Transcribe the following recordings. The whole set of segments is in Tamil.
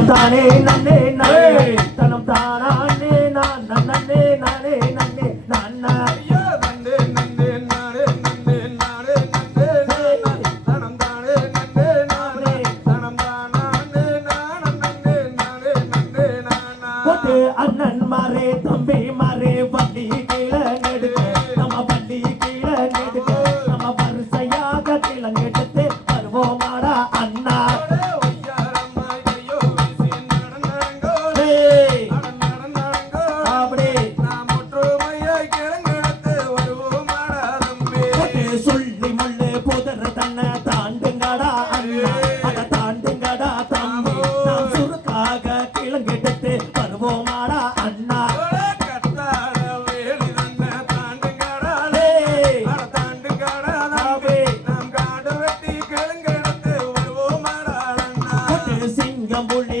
தனம் தானே நன்னே. நானே தனம் தானே நான் நன்னே நானே நன்னே நானா அண்ணன் மாறே தம்பி மாறே வண்டி கீழே நெடு தாண்டுங்கடா அண்ணா. அத தாண்டுங்கடா தம்பி. நாம் சுருக்காக கிளங்கெடுத்து வருவோமாடா அண்ணா. சிங்கம் புள்ளி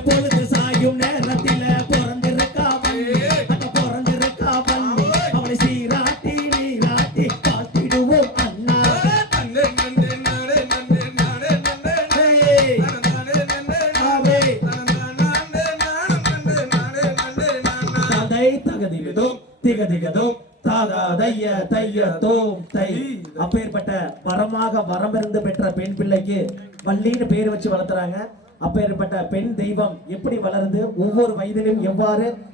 பொழுது சாயும் நேரத்தில பிறந்திருக்காவன் அந்த பிறந்திருக்காவன் அவளை சீராட்டி நீராட்டி காத்திடுவோம் அண்ணா. ததை தகதிவிதும் திகதிகதும் அப்பேற்பட்ட வரமாக வரமிருந்து பெற்ற பெண் பிள்ளைக்கு வள்ளின்னு பேர் வச்சு வளர்த்துறாங்க. அப்பேற்பட்ட பெண் தெய்வம் எப்படி வளர்ந்து ஒவ்வொரு வயதிலும் எவ்வாறு